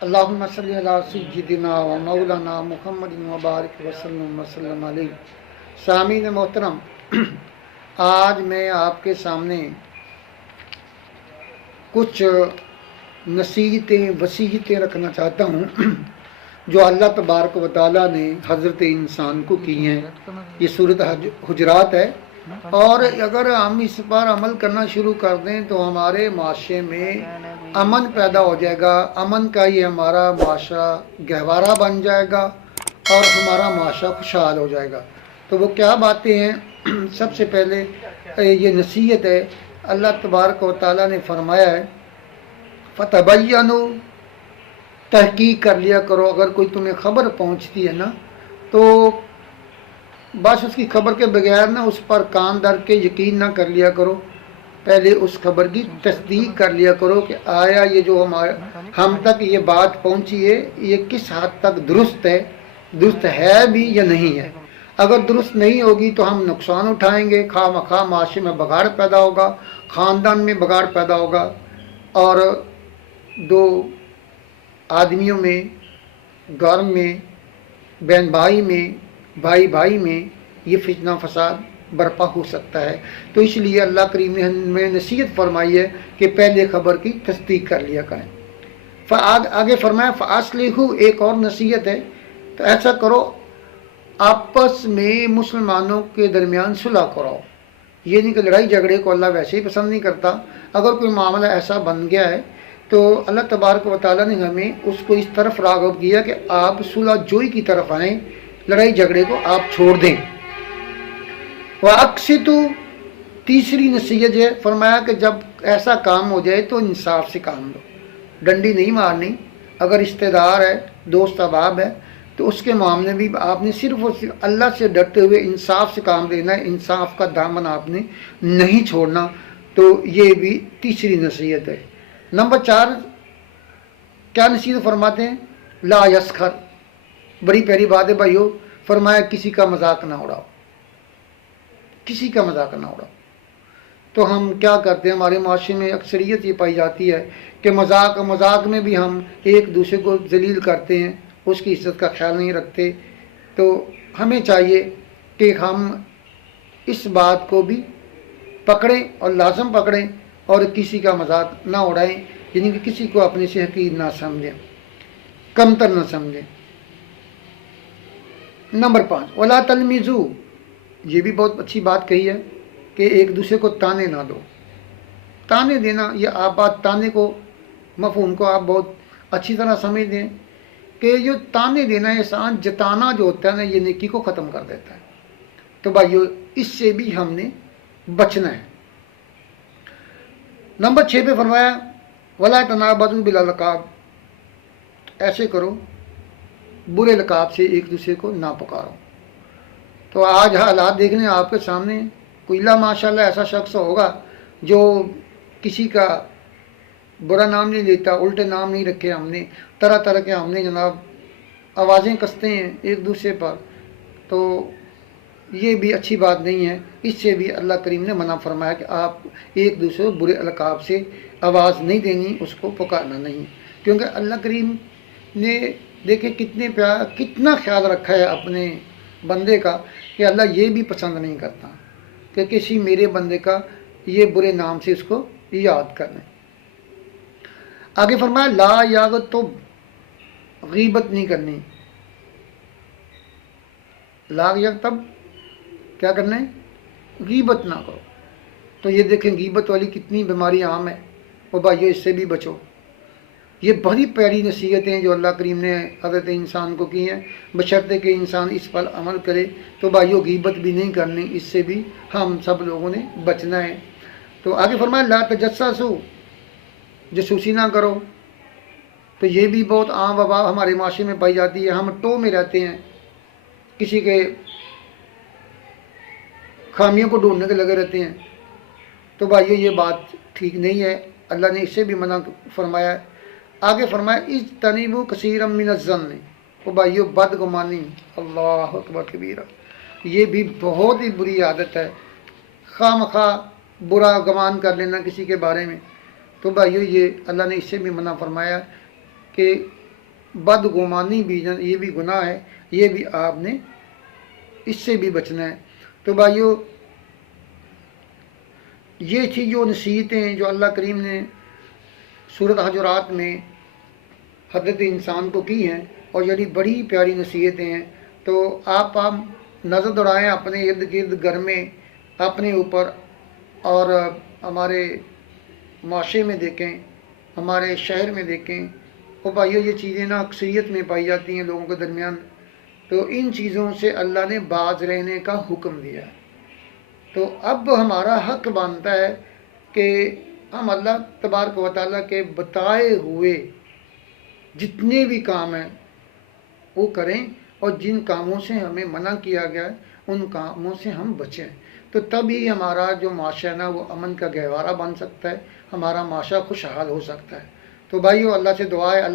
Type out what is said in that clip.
अल्लाहुम्मा सल्ली अला सय्यिदिना व मौलाना मुहम्मदिन व बारिक वसल्लम अलैहि। सामीन मोहतरम, आज मैं आपके सामने कुछ नसीहतें वसीयतें रखना चाहता हूँ जो अल्लाह तबारक व तआला ने हज़रत इंसान को की हैं। ये सूरत हुजरात है, और अगर हम इस पर अमल करना शुरू कर दें तो हमारे माशरे में अमन पैदा हो जाएगा। अमन का ये हमारा माशरा गहवारा बन जाएगा और हमारा माशरा खुशहाल हो जाएगा। तो वो क्या बातें हैं? सबसे पहले ये नसीहत है। अल्लाह तबारक व तआला ने फरमाया है, फ़तबय्यनु, तहकीक कर लिया करो। अगर कोई तुम्हें ख़बर पहुँचती है ना, तो बस उसकी खबर के बगैर ना उस पर कान धर के यकीन ना कर लिया करो। पहले उस खबर की तस्दीक कर लिया करो कि आया ये जो हम तक ये बात पहुंची है, ये किस हद तक दुरुस्त है भी या नहीं है। अगर दुरुस्त नहीं होगी तो हम नुकसान उठाएंगे, खामखा माशरे में बगाड़ पैदा होगा, ख़ानदान में बगाड़ पैदा होगा, और दो आदमियों में, घर में, बहन भाई में, भाई भाई में ये फितना फसाद बर्पा हो सकता है। तो इसलिए अल्लाह करीम ने हमें नसीहत फरमाई है कि पहले खबर की तस्दीक कर लिया करें। आगे फरमाया फ़अस्लिहू, एक और नसीहत है, तो ऐसा करो आपस में मुसलमानों के दरमियान सुलह कराओ। ये नहीं कि लड़ाई झगड़े को अल्लाह वैसे ही पसंद नहीं करता। अगर कोई मामला ऐसा बन गया है तो अल्लाह तबारक व तआला ने हमें उसको इस तरफ राग़िब किया कि आप सुलह जोई की तरफ आएँ, लड़ाई झगड़े को आप छोड़ दें। वह अक्सितु, तीसरी नसीहत है, फरमाया कि जब ऐसा काम हो जाए तो इंसाफ से काम लो, डंडी नहीं मारनी। अगर रिश्तेदार है, दोस्त अहबाब है, तो उसके मामले भी आपने सिर्फ और सिर्फ अल्लाह से डरते हुए इंसाफ से काम लेना है, इंसाफ का दामन आपने नहीं छोड़ना। तो ये भी तीसरी नसीहत है। नंबर 4 क्या नसीहत फरमाते हैं? ला यस्खर, बड़ी प्यारी बात है भाइयों। फरमाया किसी का मजाक ना उड़ाओ, किसी का मजाक ना उड़ाओ। तो हम क्या करते हैं, हमारे माशरे में अक्सरियत ये पाई जाती है कि मजाक में भी हम एक दूसरे को जलील करते हैं, उसकी इज्जत का ख्याल नहीं रखते। तो हमें चाहिए कि हम इस बात को भी पकड़ें और लाजम पकड़ें और किसी का मजाक ना उड़ाएं, यानी कि किसी को अपने से हकीर ना समझें, कमतर ना समझें। नंबर 5 वला तलमिज़ू, ये भी बहुत अच्छी बात कही है कि एक दूसरे को ताने ना दो। ताने देना, ये आप बात ताने को मफ़हूम को आप बहुत अच्छी तरह समझ दें कि जो ताने देना, एहसान जताना जो होता है ना, ये नेकी को ख़त्म कर देता है। तो भाइयों इससे भी हमने बचना है। नंबर 6 पे फरमाया वला तनाबज़ू बिल अलक़ाब, ऐसे करो बुरे लकाब से एक दूसरे को ना पुकारो। तो आज हालात देखने आपके सामने, कोई माशाल्लाह ऐसा शख्स होगा जो किसी का बुरा नाम नहीं लेता, उल्टे नाम नहीं रखे हमने, तरह तरह के हमने जनाब आवाज़ें कसते हैं एक दूसरे पर। तो ये भी अच्छी बात नहीं है। इससे भी अल्लाह करीम ने मना फरमाया कि आप एक दूसरे को बुरे अलकाब से आवाज़ नहीं देनी, उसको पुकारना नहीं। क्योंकि अल्लाह करीम ने देखे कितना ख्याल रखा है अपने बंदे का कि अल्लाह ये भी पसंद नहीं करता कि किसी मेरे बंदे का ये बुरे नाम से उसको याद करना। आगे फरमाया ला यागत, तो गीबत नहीं करनी। ला याग तब क्या करना है? गीबत ना करो। तो ये देखें गीबत वाली कितनी बीमारी आम है, वो भाइयों इससे भी बचो। ये बड़ी प्यारी नसीहतें जो अल्लाह करीम ने हज़रत इंसान को की हैं, बशर्ते कि इंसान इस पर अमल करे। तो भाइयों गीबत भी नहीं करनी, इससे भी हम सब लोगों ने बचना है। तो आगे फरमाया ला तजस्ससू, जासूसी ना करो। तो ये भी बहुत आम वबा हमारे माशरे में पाई जाती है। हम टो में रहते हैं, किसी के खामियों को ढूंढने के लगे रहते हैं। तो भाइयों ये बात ठीक नहीं है, अल्लाह ने इससे भी मना फरमाया है। आगे फरमाया इस तनीबू कसीरम मिनज़्ज़न्नि, तो भाइयों बदगुमानी, अल्लाह अकबर कबीरा, ये भी बहुत ही बुरी आदत है। खामखा बुरा गुमान कर लेना किसी के बारे में। तो भाइयों ये अल्लाह ने इससे भी मना फरमाया कि بدگمانی بھی یہ بھی گناہ ہے، یہ بھی آپ نے اس سے بھی بچنا ہے۔ تو بھائیو، یہ تھی جو نصیحتیں جو اللہ کریم نے سورۃ حجرات میں حضرت انسان کو کی ہیں، اور یہ بڑی پیاری نصیحتیں ہیں۔ تو آپ نظر دوڑائیں اپنے ارد گرد، گھر میں، اپنے اوپر، اور ہمارے معاشرے میں دیکھیں، ہمارے شہر میں دیکھیں، اور بھائیو یہ چیزیں نا اکثریت میں پائی جاتی ہیں لوگوں کے درمیان۔ تو ان چیزوں سے اللہ نے باز رہنے کا حکم دیا ہے۔ تو اب ہمارا حق بنتا ہے کہ ہم اللہ تبارک و تعالیٰ کے بتائے ہوئے جتنے بھی کام ہیں وہ کریں، اور جن کاموں سے ہمیں منع کیا گیا ہے ان کاموں سے ہم بچیں۔ تو تب ہی ہمارا جو معاشرہ نا وہ امن کا گہوارہ بن سکتا ہے، ہمارا معاشرہ خوشحال ہو سکتا ہے۔ تو بھائیو، اللہ سے دعا ہے اللہ